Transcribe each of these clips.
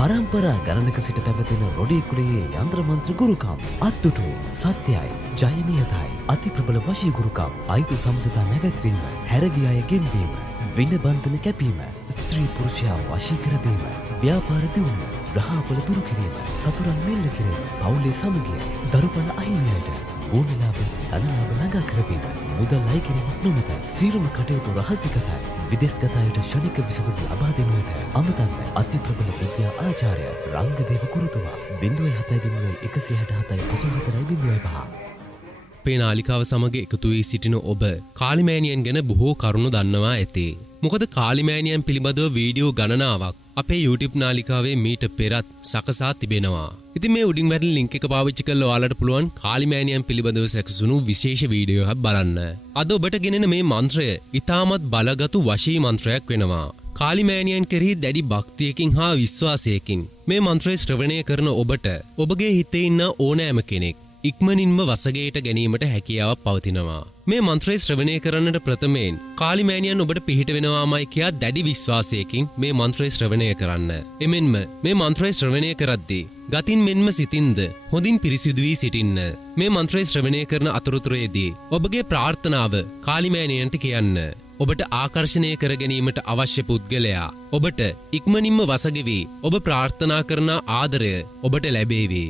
පරම්පරා ගණනක සිට පැවතෙන රොඩේ කුලයේ යන්ත්‍ර මන්ත්‍ර ගුරුකම් අත්දුටුයි සත්‍යයි ජයනියතයි අති ප්‍රබල වශී ගුරුකම් අයිතු සම්පතතා නැවැත්වීම හැරගිය අය ගෙන්වීම වින බන්ධන කැපීම ස්ත්‍රී පුරුෂයා වශී කර දීම ව්‍යාපාර දියුණුව රහාපල දුරු කිරීම සතුරන් මෙල්ල කිරීම පවුලේ සමගිය දරුපල අහිමියට භූමිලාභ ධනලාභ ළඟා කරවීම මුදල් අය කිරීමක් නොමැත සියලුම කටයුතු රහසිගතයි විදේශගත අයට ශනික විසඳුම් ලබා දෙනු ඇත අමතන්න අති ප්‍රබල විද්‍යා ආචාර්ය රංගදේව ගුරුතුමා 07 අපේ නාලිකාව සමග එකතු වී සිටින ඔබ කාලිමෑනියන් ගැන බොහෝ කරුණු දන්නවා ඇති. මොකද කාලිමෑනියන් පිළිබඳව වීඩියෝ ගණනාවක් අපේ YouTube නාලිකාවේ මීට පෙරත් සකසා තිබෙනවා. ඉතින් මේ උඩින් වැටෙන ලින්ක් එක පාවිච්චි කරලා ඔයාලට පුළුවන් කාලිමෑනියන් පිළිබඳව සැකසුණු විශේෂ වීඩියෝ එකක් බලන්න. අද ඔබට ගෙනෙන මේ මන්ත්‍රය ඉතාමත් බලගතු වශී මන්ත්‍රයක් වෙනවා. කාලිමෑනියන් කෙරෙහි දැඩි භක්තියකින් හා විශ්වාසයකින් මේ මන්ත්‍රය ශ්‍රවණය කරන ඔබට ඔබගේ හිතේ ඉන්න ඕනෑම කෙනෙක් ඉක්මනින්ම වසගේට ගැනීමට හැකියාවක් පවතිනවා. මේ මන්ත්‍රය ශ්‍රවණය කරන්නට ප්‍රථමයෙන් කාලිමෑනියන් ඔබට පිහිට වෙනවාමයි කියා දැඩි විශ්වාසයකින් මේ මන්ත්‍රය ශ්‍රවණය කරන්න. එමෙන්ම මේ මන්ත්‍රය ශ්‍රවණය කරද්දී ගතින් මෙන්ම සිතින්ද හොඳින් පිරිසිදු වී සිටින්න. මේ මන්ත්‍රය ශ්‍රවණය කරන අතරතුරේදී ඔබගේ ප්‍රාර්ථනාව කාලිමෑනියන්ට කියන්න. ඔබට ආකර්ෂණය කර ගැනීමට අවශ්‍ය පුද්ගලයා ඔබට ඉක්මනින්ම වසගෙවි ඔබ ප්‍රාර්ථනා කරන ආදරය ඔබට ලැබේවි.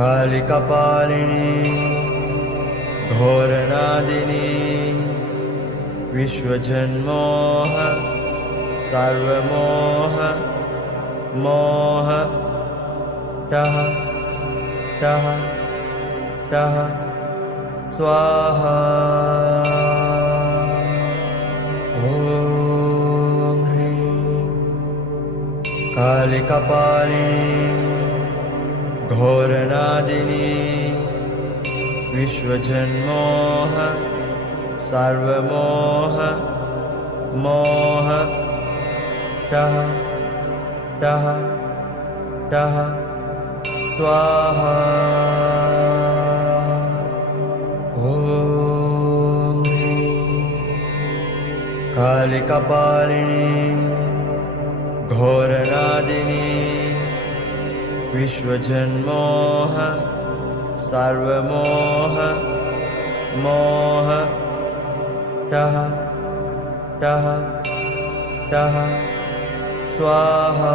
कालिकपालिनी घोरनादिनी विश्वजन्मोह सर्वमोह मोह टह टह टह स्वाहा ओम ह्रीं कालिकपालिनी घोरनादिनी विश्वजन्मोह सर्वमोह मोह टह टह टह स्वाहा ओम कालिकपालिनी घोरनादिनी विश्वजन्मोह सर्वमोह मोह टह टह टह स्वाहा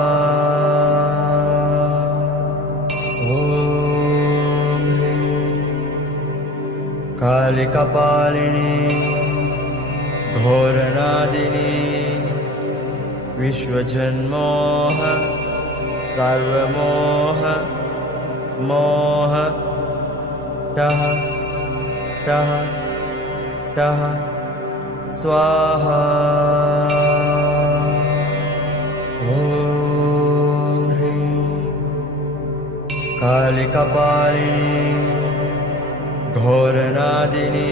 ओम कालिकपालिनी घोरनादिनी विश्वजन्मोह सर्वमोह मोह टह टह टह स्वाहा ओम ह्रीं कालिकपालिनी घोरनादिनी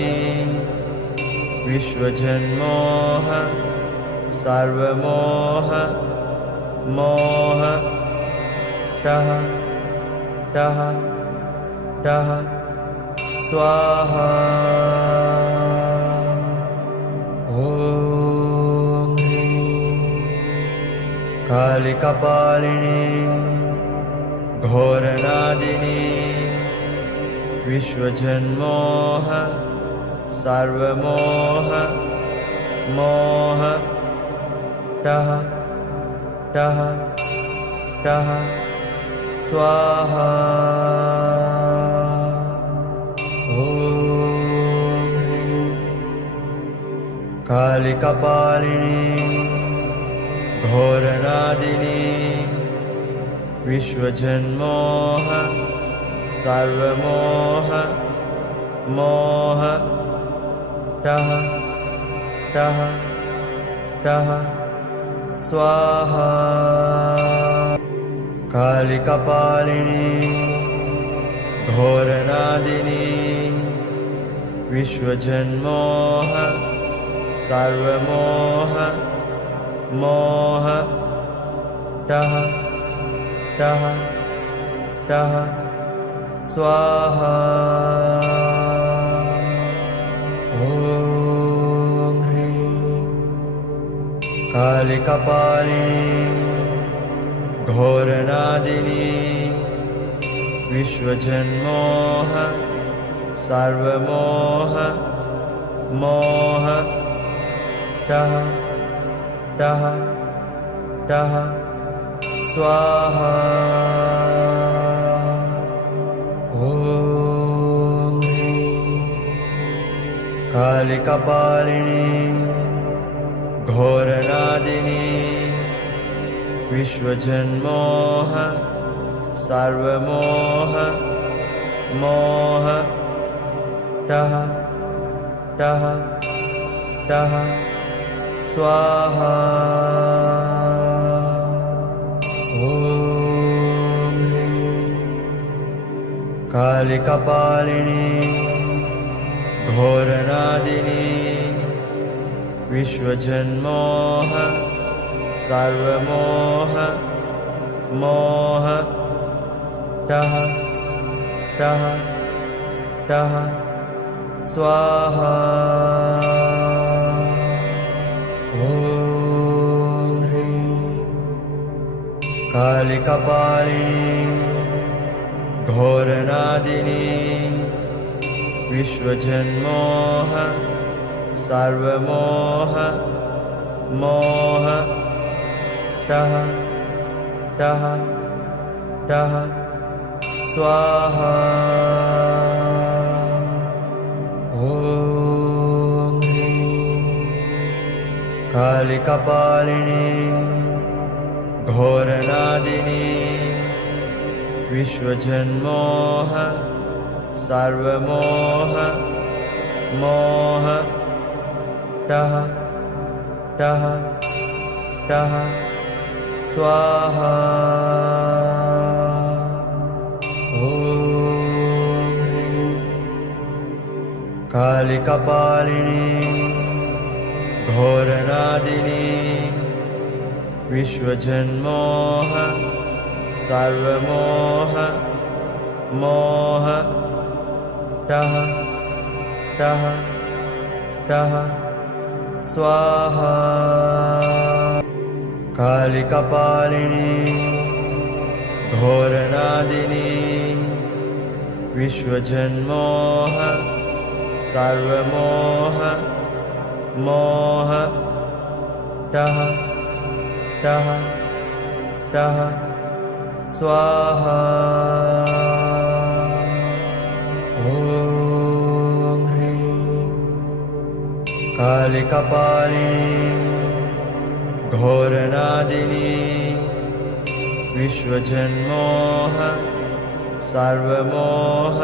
विश्वजन्मोह सर्वमोह मोह टह टह टह स्वाहा ओम कालिकपालिनी घोरनादिनी विश्वजन्मोह सर्वमोह मोह टह टह टह स्वाहा ओम कालिकपालिनी घोरनादिनी विश्वजन्मोह सर्वमोह मोह टह टह टह स्वाहा कालिकपालिनी घोरनादिनी विश्वजन्मोह सर्वमोह मोह टः टः टः स्वाहा ॐ ह्रीं कालिकपालिनी घोरनादिनी विश्वजन्मोह सर्वमोह मोह टः टः टः स्वाहा ॐ ह्रीं कालिकपालिनी घोरनादिनी विश्वजन्मोह सर्वमोह मोह टः टः टः स्वाहा ॐ ह्रीं कालिकपालिनी घोरनादिनी विश्वजन्मोह सर्वमोह मोह टः टः टः स्वाहा ॐ ह्रीं कालिकपालिनी घोरनादिनी विश्वजन्मोह सर्वमोह मोह टः टः टः स्वाहा ॐ ह्रीं कालिकपालिनी घोरनादिनी विश्वजन्मोह सर्वमोह मोह टः टः टः स्वाहा ॐ ह्रीं कालिकपालिनी घोरनादिनी विश्वजन्मोह सर्वमोह मोह टः टः टः स्वाहा कालिकपालिनी घोरनादिनी विश्वजन्मोह सर्वमोह मोह टः टः टः स्वाहा ॐ ह्रीं कालिकपालिनी घोरनादिनी विश्वजन्मोह सर्वमोह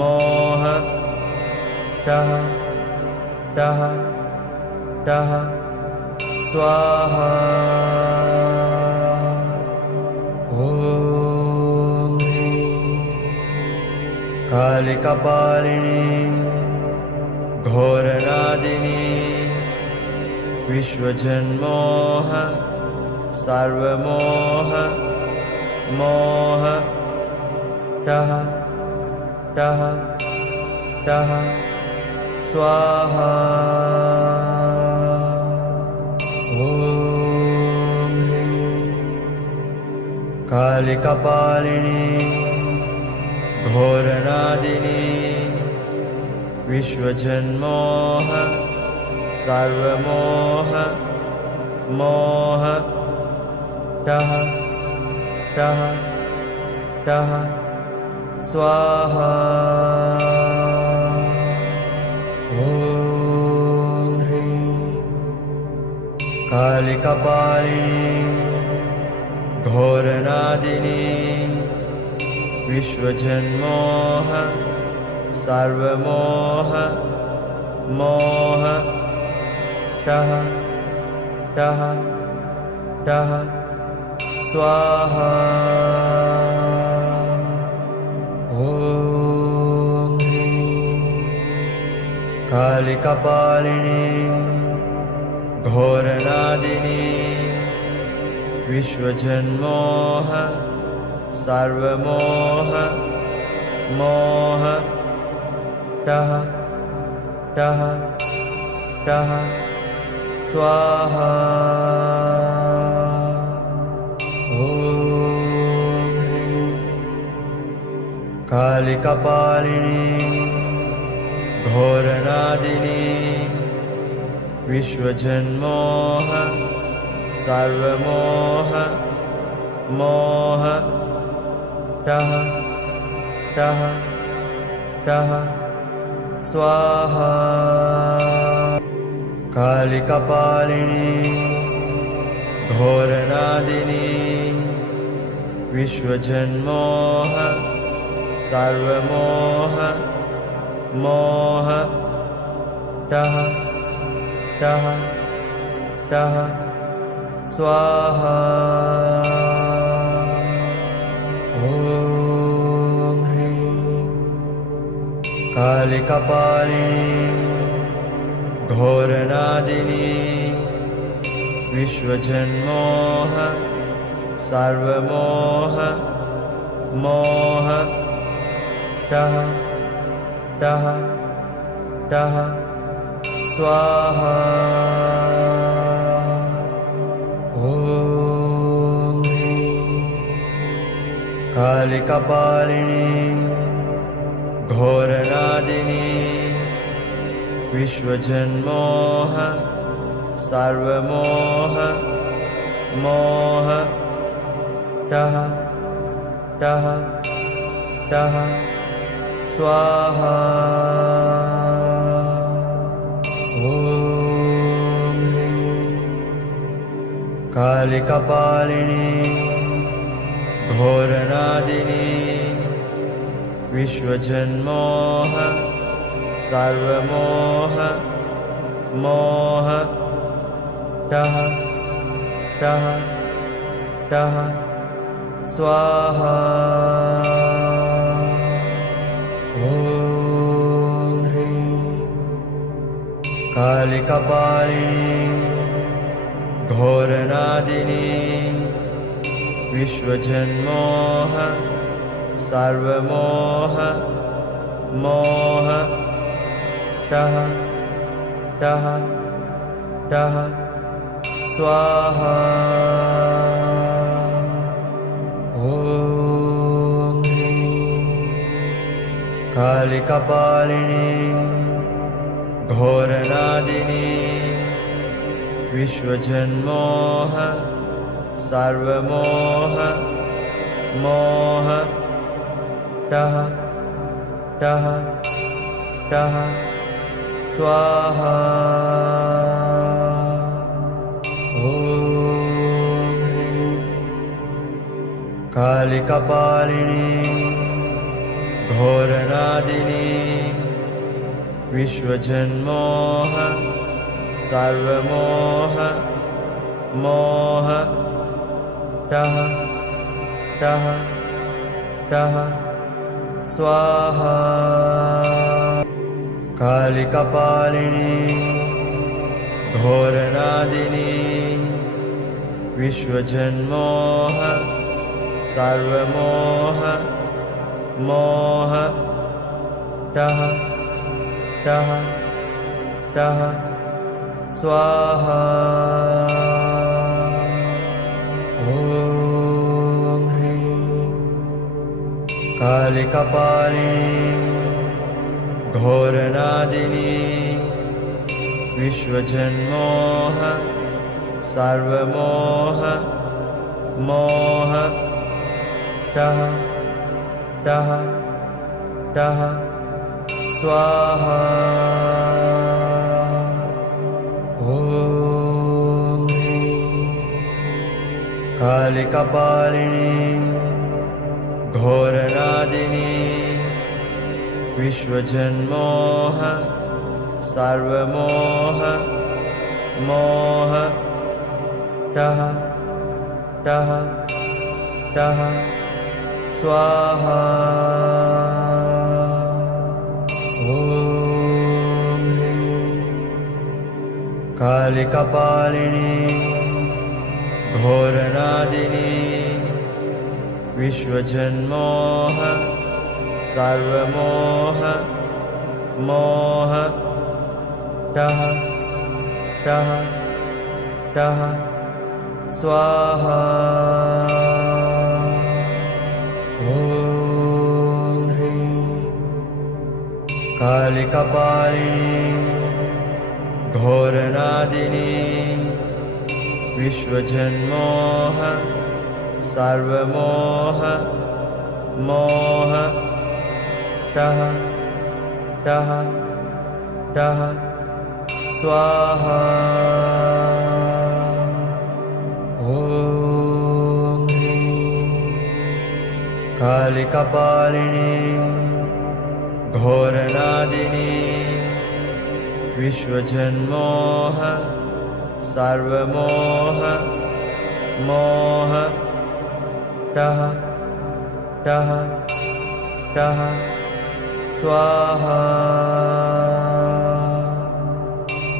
मोह टः टः टः स्वाहा ॐ ह्रीं कालिकपालिनी घोरनादिनी विश्वजन्मोह सर्वमोह मोह टः टः टः स्वाहा ॐ ह्रीं कालिकपालिनी घोरनादिनी विश्वजन्मोह सर्वमोह मोह टः टः टः स्वाहा ॐ ह्रीं कालिकपालिनी घोरनादिनी विश्वजन्मोह सर्वमोह मोह टः टः टः स्वाहा ॐ ह्रीं कालिकपालिनी घोरनादिनी विश्वजन्मोह सर्वमोह मोह टः टः टः स्वाहा ॐ कालिकपालिनी घोरनादिनी विश्वजन्मोह सर्वमोह मोह टः टः टः स्वाहा कालिकपालिनी घोरनादिनी विश्वजन्मोह सर्वमोह मोह टः टः टः स्वाहा ॐ कालिकपालिनी घोरनादिनी विश्वजन्मोह सर्वमोह मोह टः टः टः स्वाहा ॐ कालिकपालिनी घोरनादिनी विश्वजन्मोह सर्वमोह मोह टः टः टः स्वाहा ॐ कालिकपालिनी घोरनादिनी विश्वजन्मोह सर्वमोह मोह टः टः टः स्वाहा ॐ कालिकपालिनी घोरनादिनी विश्वजन्मोह सर्वमोह मोह टः टः टः स्वाहा ॐ कालिकपालिनी घोरनादिनी विश्वजन्मोह सर्वमोह मोह टः टः टः स्वाहा ॐ कालिकपालिनी घोरनादिनी विश्वजन्मोह सर्वमोह मोह टः टः टः स्वाहा कालिकपालिनी घोरनादिनी विश्वजन्मोह सर्वमोह मोह टः टः टः स्वाहा ॐ कालिकपालिनी घोरनादिनी विश्वजन्मोह सर्वमोह मोह टः टः टः स्वाहा ॐ कालिकपालिनी घोरनादिनी विश्वजन्मोह सर्वमोह मोह टः टः टः स्वाहा ॐ कालिकपालिनी घोरनादिनी विश्वजन्मोह सर्वमोह मोह टः टः टः स्वाहा ॐ ह्रीं कालिकपालिनी घोरनादिनी विश्वजन्मोह सर्वमोह मोह टः टः टः स्वाहा ॐ ह्रीं कालिकपालिनी घोरनादिनी विश्वजन्मोह सर्वमोह मोह टः टः टः स्वाहा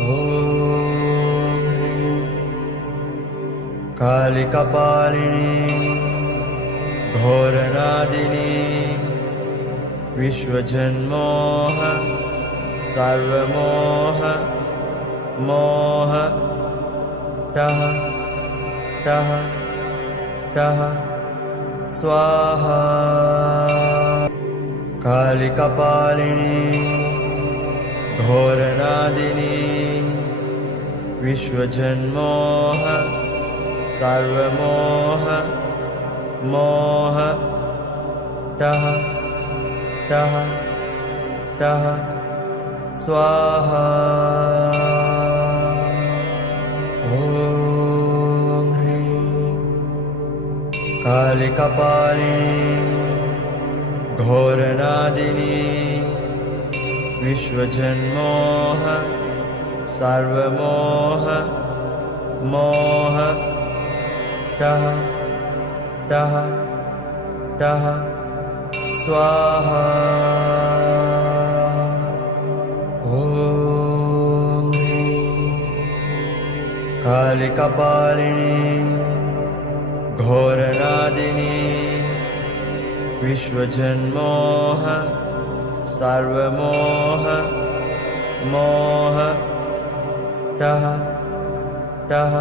ॐ ह्रीं कालिकपालिनी घोरनादिनी विश्वजन्मोह सर्वमोह मोह टः टः टः स्वाहा कालिकपालिनी घोरनादिनी विश्वजन्मोह सर्वमोह मोह टः टः टः स्वाहा ॐ ह्रीं कालिकपालिनी घोरनादिनी विश्वजन्मोह सर्वमोह मोह टः टः टः स्वाहा ॐ ह्रीं कालिकपालिनी घोरनादिनी विश्वजन्मोह सर्वमोह मोह टः टः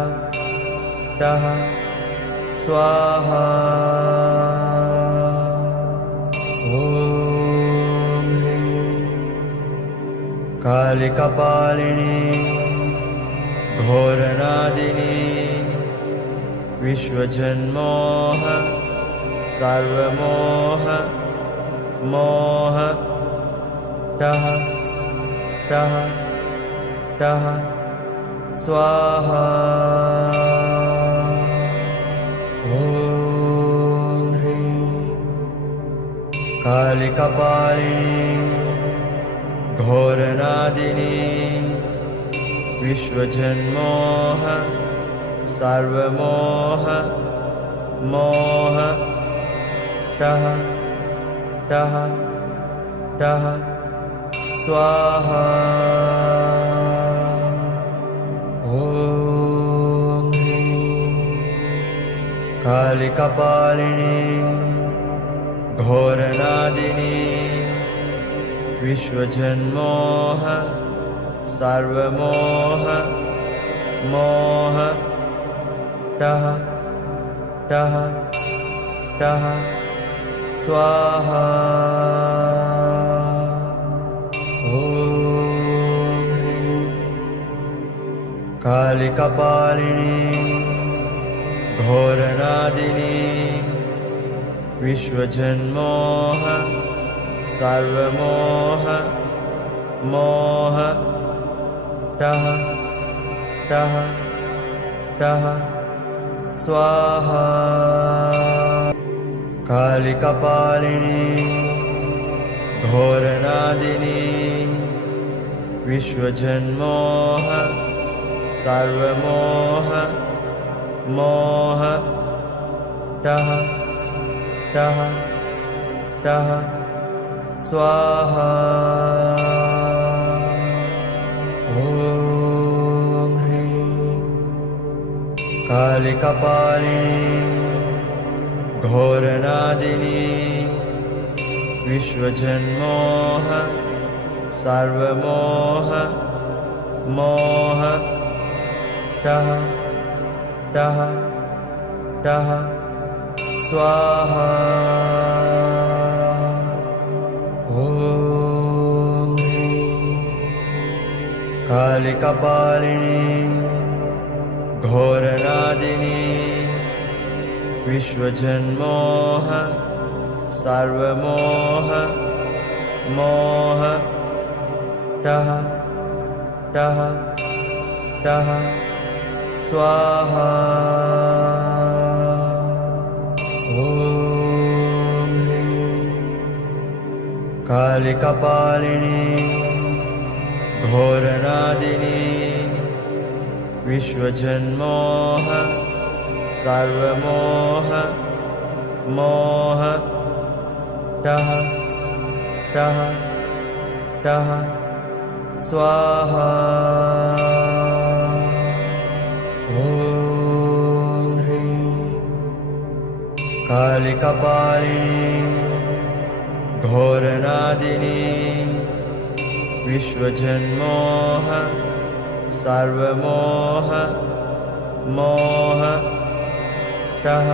टः स्वाहा ॐ ह्रीं कालिकपालिनी घोरनादिनी विश्वजन्मोह सर्वमोह मोह टः टः टः स्वाहा ॐ ह्रीं कालिकपालिनी घोरनादिनी विश्वजन्मोह सर्वमोह मोह टः टः टः स्वाहा ॐ ह्रीं कालिकपालिनी घोरनादिनी विश्वजन्मोह सर्वमोह मोह टः टः टः स्वाहा ॐ ह्रीं कालिकपालिनी घोरनादिनी विश्वजन्मोह सर्वमोह मोह टः टः टः स्वाहा कालिकपालिनी घोरनादिनी विश्वजन्मोह सर्वमोह मोह टः टः टः स्वाहा ॐ ह्रीं कालिकपालिनी घोरनादिनी विश्वजन्मोह सर्वमोह मोह टः टः टः स्वाहा ॐ कालिकपालिनी घोरनादिनी विश्वजन्मोह सर्वमोह मोह टः टः टः स्वाहा ॐ कालिकपालिनी घोरनादिनी विश्वजन्मोह सर्वमोह मोह टः टः टः स्वाहा ॐ कालिकपालिनी घोरनादिनी विश्वजन्मोह सर्वमोह मोह टः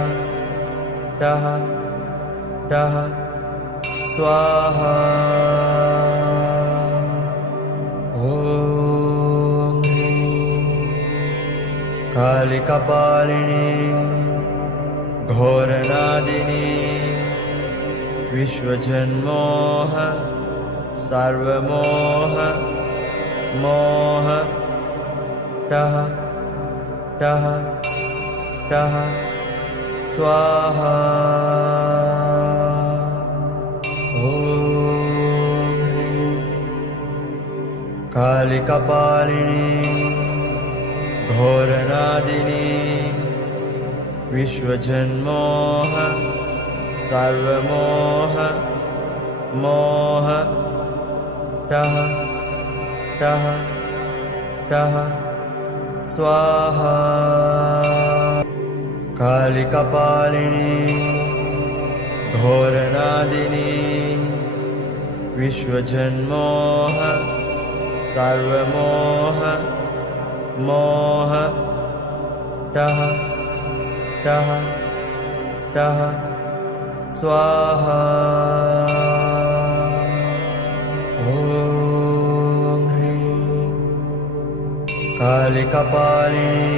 टः टः स्वाहा ॐ कालिकपालिनी घोरनादिनी विश्वजन्मोह सर्वमोह मोह टः टः टः स्वाहा ॐ कालिकपालिनी घोरनादिनी विश्वजन्मोह सर्वमोह मोह टः टः टः स्वाहा कालिकपालिनी घोरनादिनी विश्वजन्मोह सर्वमोह मोह टः टः टः स्वाहा ॐ कालिकपालिनी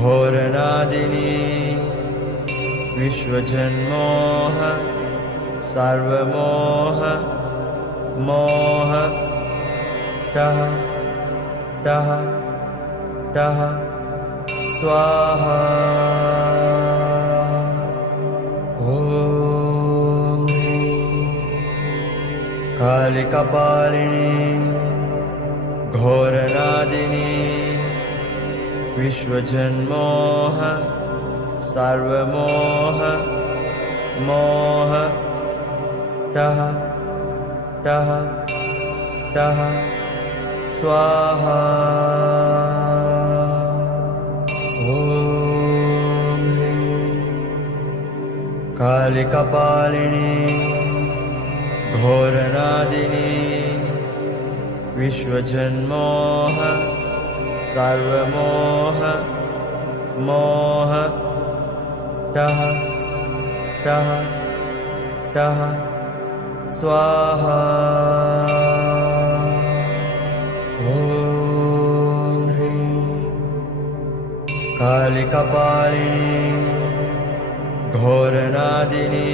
घोरनादिनी विश्वजन्मोह सर्वमोह मोह टः टः टः स्वाहा ॐ कालिकपालिनी घोरनादिनी विश्वजन्मोह सर्वमोह मोह टः टः टः स्वाहा ॐ कालिकपालिनी घोरनादिनी विश्वजन्मोह सर्वमोह मोह टः टः टः स्वाहा ॐ कालिकपालिनी घोरनादिनी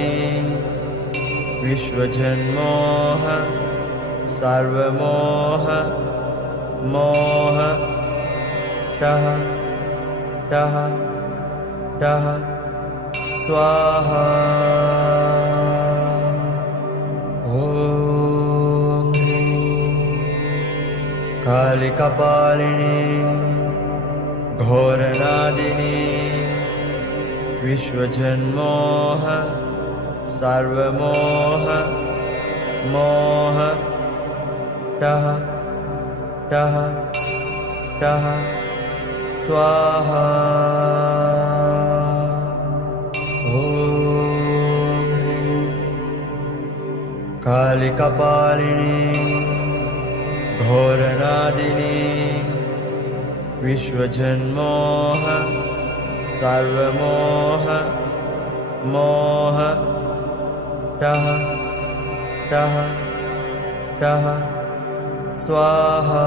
विश्वजन्मोह सर्वमोह मोह टः टः टः स्वाहा ॐ कालिकपालिनी घोरनादिनी विश्वजन्मोह सर्वमोह मोह टः टः टः स्वाहा ॐ कालिकपालिनी घोरनादिनी विश्वजन्मोह सर्वमोह मोह टः टः टः स्वाहा